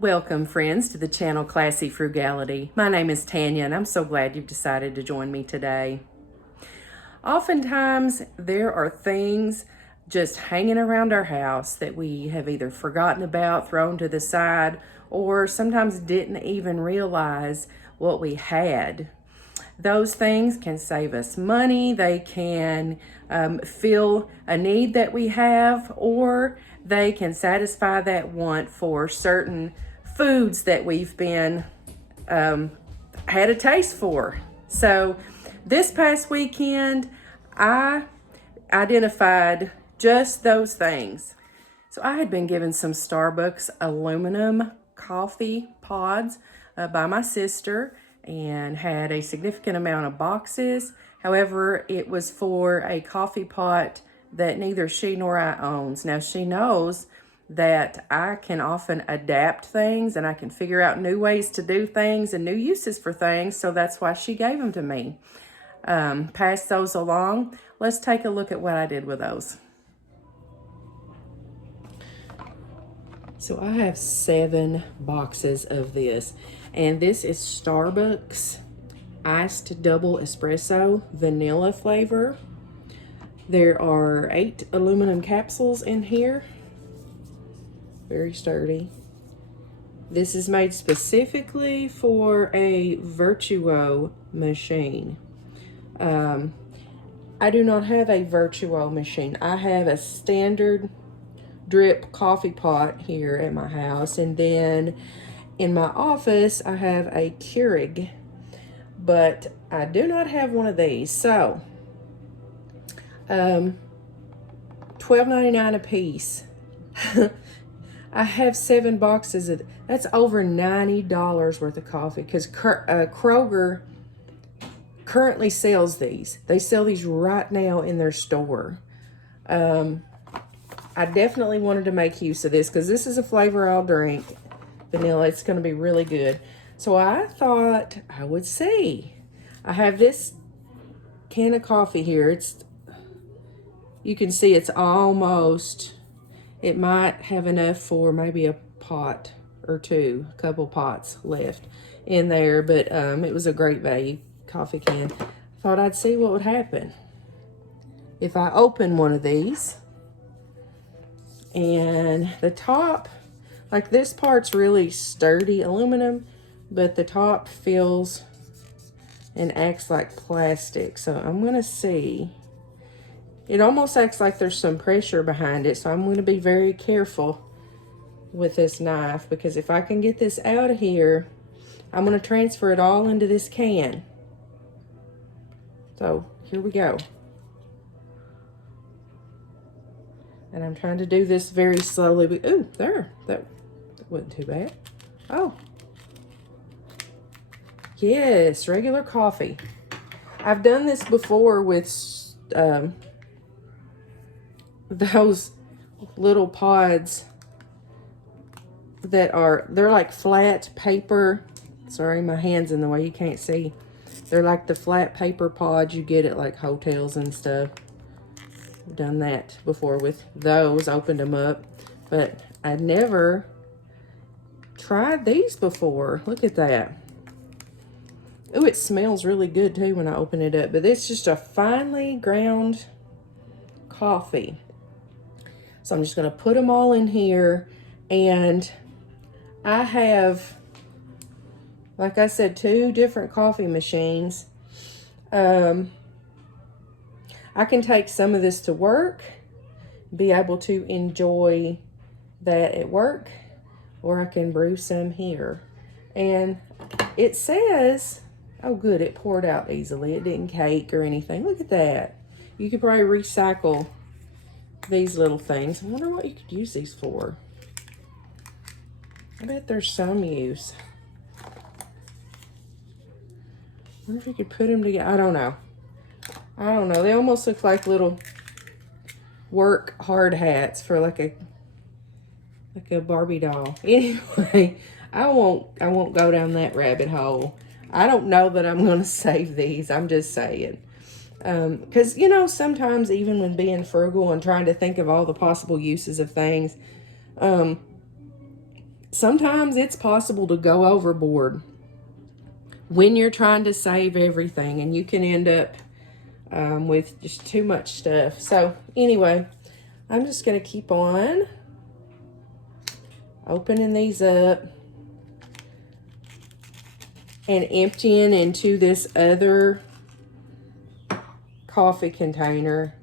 Welcome, friends, to the channel Classy Frugality. My name is Tanya, and I'm so glad you've decided to join me today. Oftentimes, there are things just hanging around our house that we have either forgotten about, thrown to the side, or sometimes didn't even realize what we had. Those things can save us money, they can fill a need that we have, or they can satisfy that want for certain foods that we've been had a taste for. So this past weekend, I identified just those things. So I had been given some Starbucks aluminum coffee pods by my sister and had a significant amount of boxes. However, it was for a coffee pot that neither she nor I owns. Now, she knows that I can often adapt things and I can figure out new ways to do things and new uses for things, so that's why she gave them to me. Pass those along. Let's take a look at what I did with those. So I have 7 boxes of this, and this is Starbucks iced double espresso vanilla flavor. There are 8 aluminum capsules in here. Very sturdy. This is made specifically for a Virtuo machine. I do not have a Virtuo machine. I have a standard drip coffee pot here at my house, and then in my office I have a Keurig, but I do not have one of these. So $12.99 a piece. I have 7 boxes of that's over $90 worth of coffee, because Kroger currently sells these. They sell these right now in their store. I definitely wanted to make use of this because this is a flavor I'll drink. Vanilla, it's going to be really good. So I thought I would see. I have this can of coffee here. You can see it's almost, it might have enough for maybe a pot or two, a couple pots left in there, but it was a great value coffee can. Thought I'd see what would happen if I open one of these. And the top, like this part's really sturdy aluminum, but the top feels and acts like plastic. So I'm gonna see. It almost acts like there's some pressure behind it, so I'm gonna be very careful with this knife, because if I can get this out of here, I'm gonna transfer it all into this can. So here we go. And I'm trying to do this very slowly. But, ooh, there. That wasn't too bad. Oh. Yes, regular coffee. I've done this before with those little pods that they're like flat paper. Sorry, my hand's in the way, you can't see. They're like the flat paper pods you get at like hotels and stuff. I've done that before with those, opened them up, but I'd never tried these before. Look at that. Oh, it smells really good too when I open it up, but it's just a finely ground coffee. So I'm just gonna put them all in here, and I have, like I said, 2 different coffee machines. I can take some of this to work, be able to enjoy that at work, or I can brew some here. And it says, oh good, it poured out easily. It didn't cake or anything. Look at that. You could probably recycle these little things. I wonder what you could use these for. I bet there's some use. I wonder if you could put them together. I don't know. They almost look like little work hard hats for like a Barbie doll. Anyway, I won't go down that rabbit hole. I don't know that I'm going to save these. I'm just saying. Because, you know, sometimes even when being frugal and trying to think of all the possible uses of things, sometimes it's possible to go overboard when you're trying to save everything, and you can end up with just too much stuff. So anyway, I'm just going to keep on opening these up and emptying into this other coffee container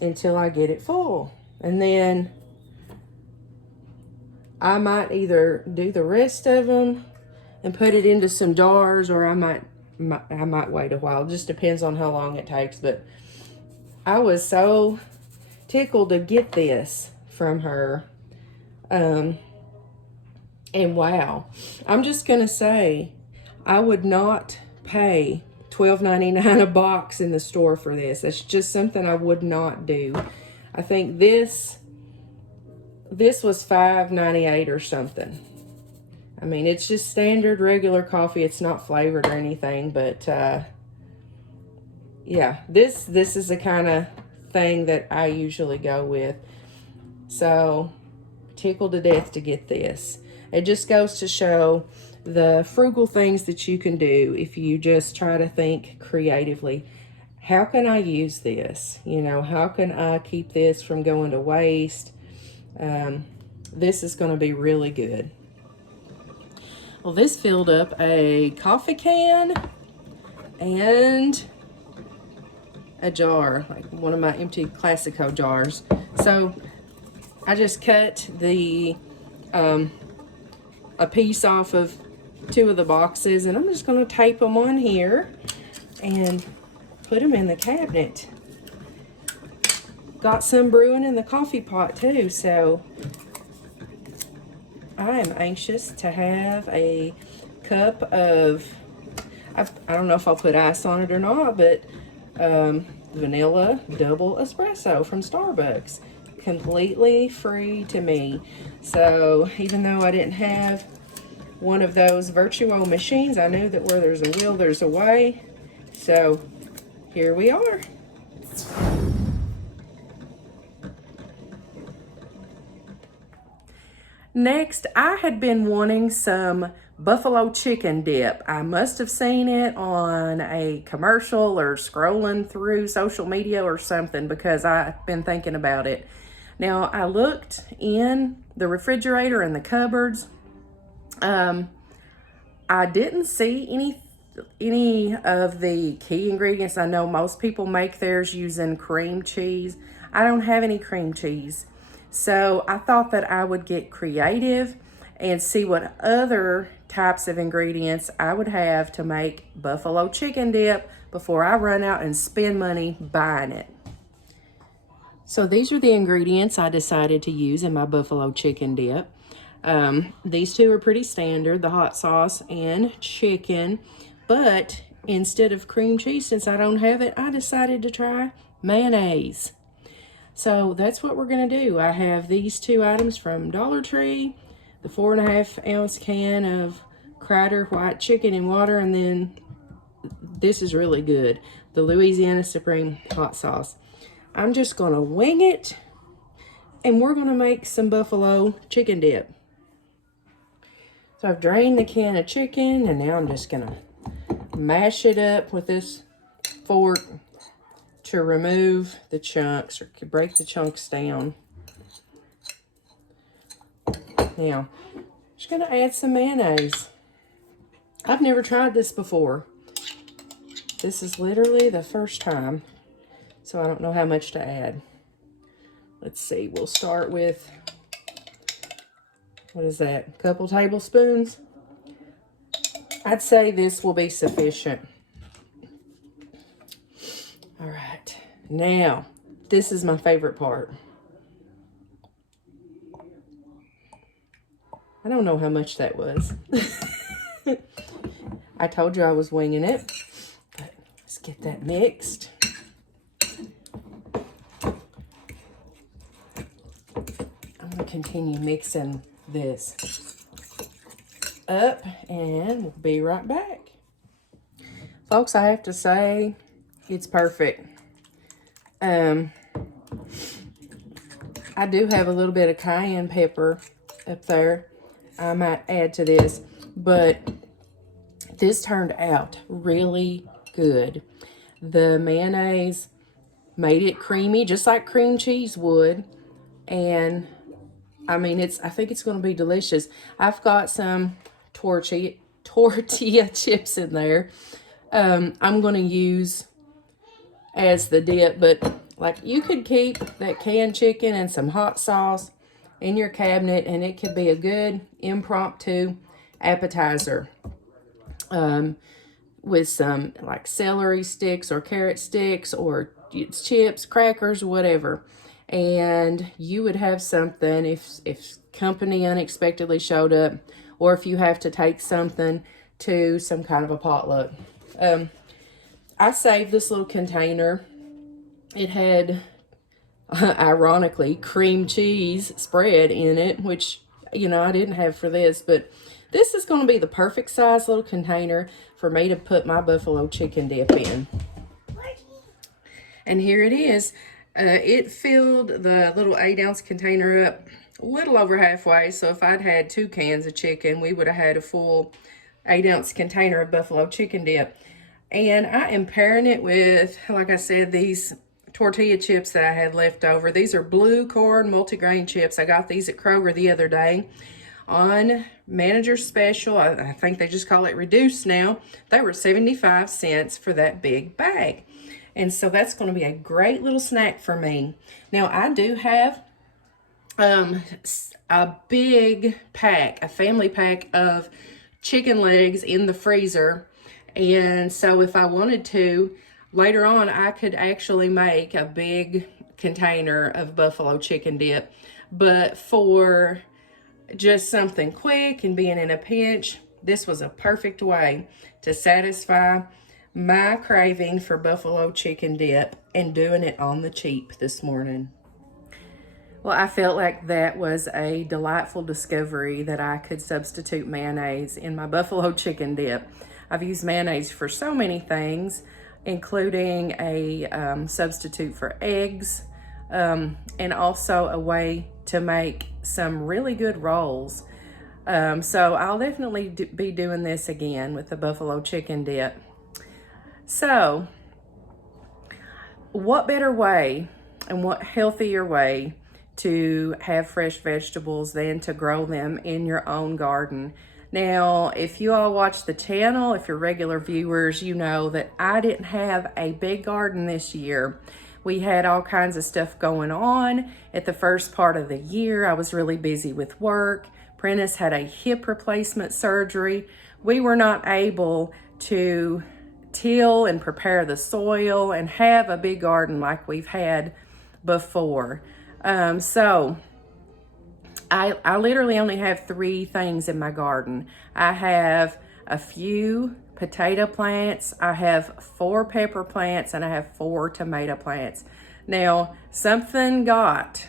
until I get it full. And then I might either do the rest of them and put it into some jars, or I might wait a while. It just depends on how long it takes. But I was so tickled to get this from her. And wow, I'm just gonna say, I would not pay $12.99 a box in the store for this. That's just something I would not do. I think this was $5.98 or something. I mean, it's just standard regular coffee. It's not flavored or anything, but yeah, this is the kind of thing that I usually go with. So tickled to death to get this. It just goes to show the frugal things that you can do if you just try to think creatively. How can I use this? You know, how can I keep this from going to waste? This is going to be really good. Well, this filled up a coffee can and a jar, like one of my empty Classico jars. So I just cut a piece off of 2 of the boxes, and I'm just going to tape them on here and put them in the cabinet. Got some brewing in the coffee pot too, so I am anxious to have a cup of, I don't know if I'll put ice on it or not, but vanilla double espresso from Starbucks. Completely free to me. So even though I didn't have one of those Virtuo machines, I knew that where there's a will, there's a way. So here we are. Next, I had been wanting some buffalo chicken dip. I must have seen it on a commercial or scrolling through social media or something, because I've been thinking about it. Now, I looked in the refrigerator and the cupboards. I didn't see any of the key ingredients. I know most people make theirs using cream cheese. I don't have any cream cheese. So I thought that I would get creative and see what other types of ingredients I would have to make buffalo chicken dip before I run out and spend money buying it. So these are the ingredients I decided to use in my buffalo chicken dip. These 2 are pretty standard, the hot sauce and chicken, but instead of cream cheese, since I don't have it, I decided to try mayonnaise. So that's what we're going to do. I have these 2 items from Dollar Tree, the 4.5 ounce can of Crider white chicken and water, and then this is really good, the Louisiana Supreme hot sauce. I'm just going to wing it, and we're going to make some buffalo chicken dip. So I've drained the can of chicken, and now I'm just going to mash it up with this fork to remove the chunks, or break the chunks down. Now, I'm just going to add some mayonnaise. I've never tried this before. This is literally the first time, so I don't know how much to add. Let's see, we'll start with, what is that, a couple tablespoons? I'd say this will be sufficient. All right, now, this is my favorite part. I don't know how much that was. I told you I was winging it, but let's get that mixed. I'm going to continue mixing this up, and we'll be right back. Folks, I have to say, it's perfect. I do have a little bit of cayenne pepper up there. I might add to this, but this turned out really good. The mayonnaise made it creamy, just like cream cheese would. And I mean, I think it's going to be delicious. I've got some tortilla chips in there. I'm going to use as the dip, but like you could keep that canned chicken and some hot sauce in your cabinet, and it could be a good impromptu appetizer. With some like celery sticks or carrot sticks or chips, crackers, whatever. And you would have something if company unexpectedly showed up, or if you have to take something to some kind of a potluck. I saved this little container. It had, ironically, cream cheese spread in it, which, you know, I didn't have for this, but this is going to be the perfect size little container for me to put my buffalo chicken dip in. And here it is. It filled the little 8-ounce container up a little over halfway. So if I'd had 2 cans of chicken, we would have had a full 8-ounce container of buffalo chicken dip. And I am pairing it with, like I said, these tortilla chips that I had left over. These are blue corn multigrain chips. I got these at Kroger the other day on manager special. I think they just call it reduced now. They were 75 cents for that big bag. And so that's going to be a great little snack for me. Now I do have a big pack, a family pack of chicken legs in the freezer. And so if I wanted to, later on, I could actually make a big container of buffalo chicken dip. But for just something quick and being in a pinch, this was a perfect way to satisfy my craving for buffalo chicken dip and doing it on the cheap this morning. Well, I felt like that was a delightful discovery that I could substitute mayonnaise in my buffalo chicken dip. I've used mayonnaise for so many things, including a substitute for eggs, and also a way to make some really good rolls. So I'll definitely be doing this again with the buffalo chicken dip. So what better way and what healthier way to have fresh vegetables than to grow them in your own garden? Now, if you all watch the channel, if you're regular viewers, you know that I didn't have a big garden this year. We had all kinds of stuff going on at the first part of the year. I was really busy with work. Prentice had a hip replacement surgery. We were not able to till and prepare the soil and have a big garden like we've had before. So I literally only have 3 things in my garden. I have a few potato plants, I have 4 pepper plants, and I have 4 tomato plants. Now, something got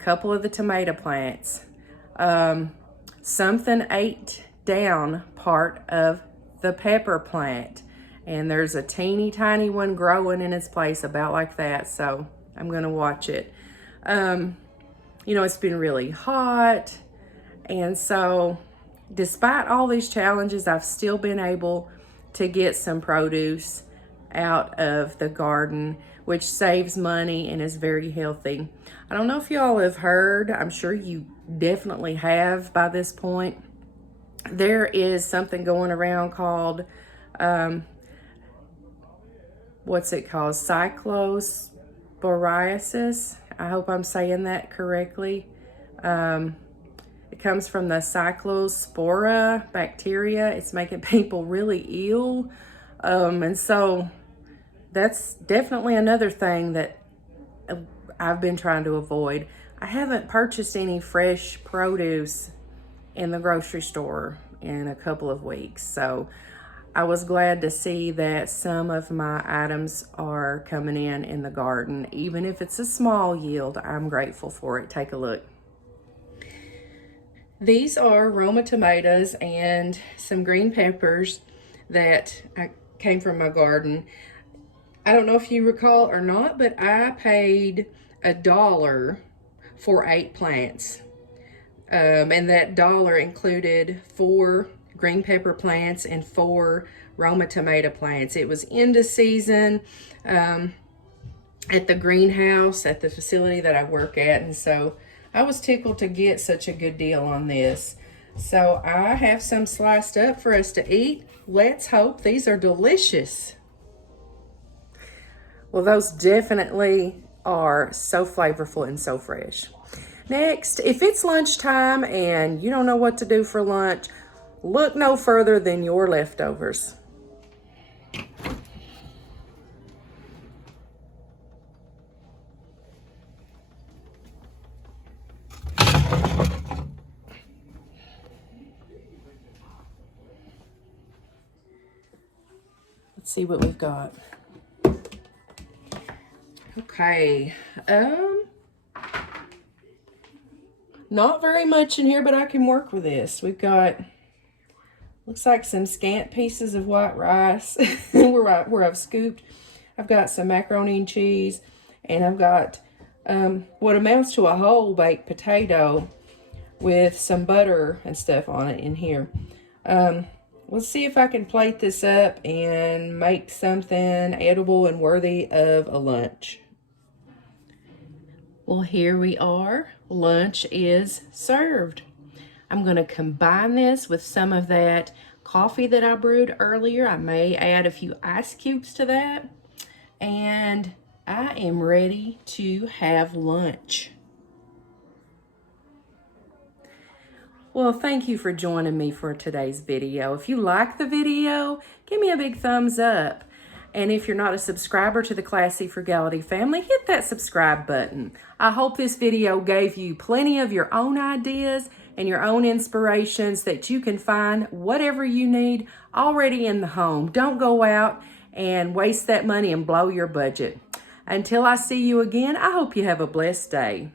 a couple of the tomato plants. Something ate down part of the pepper plant, and there's a teeny tiny one growing in its place about like that, so I'm gonna watch it. You know, it's been really hot, and so despite all these challenges, I've still been able to get some produce out of the garden, which saves money and is very healthy. I don't know if y'all have heard, I'm sure you definitely have by this point. There is something going around called, what's it called? Cyclosporiasis. I hope I'm saying that correctly. It comes from the cyclospora bacteria. It's making people really ill. And so that's definitely another thing that I've been trying to avoid. I haven't purchased any fresh produce in the grocery store in a couple of weeks. So I was glad to see that some of my items are coming in the garden. Even if it's a small yield, I'm grateful for it. Take a look. These are Roma tomatoes and some green peppers that came from my garden. I don't know if you recall or not, but I paid $1 for 8 plants. And that dollar included 4 green pepper plants and 4 Roma tomato plants. It was end of season at the greenhouse at the facility that I work at, and so I was tickled to get such a good deal on this. So I have some sliced up for us to eat. Let's hope these are delicious. Well, those definitely are so flavorful and so fresh. Next, if it's lunchtime and you don't know what to do for lunch, look no further than your leftovers. Let's see what we've got. Okay, not very much in here, but I can work with this. We've got, looks like some scant pieces of white rice where I've scooped. I've got some macaroni and cheese, and I've got what amounts to a whole baked potato with some butter and stuff on it in here. Let's see if I can plate this up and make something edible and worthy of a lunch. Well, here we are. Lunch is served. I'm going to combine this with some of that coffee that I brewed earlier. I may add a few ice cubes to that. And I am ready to have lunch. Well, thank you for joining me for today's video. If you like the video, give me a big thumbs up. And if you're not a subscriber to the Classy Frugality family, hit that subscribe button. I hope this video gave you plenty of your own ideas and your own inspirations that you can find whatever you need already in the home. Don't go out and waste that money and blow your budget. Until I see you again, I hope you have a blessed day.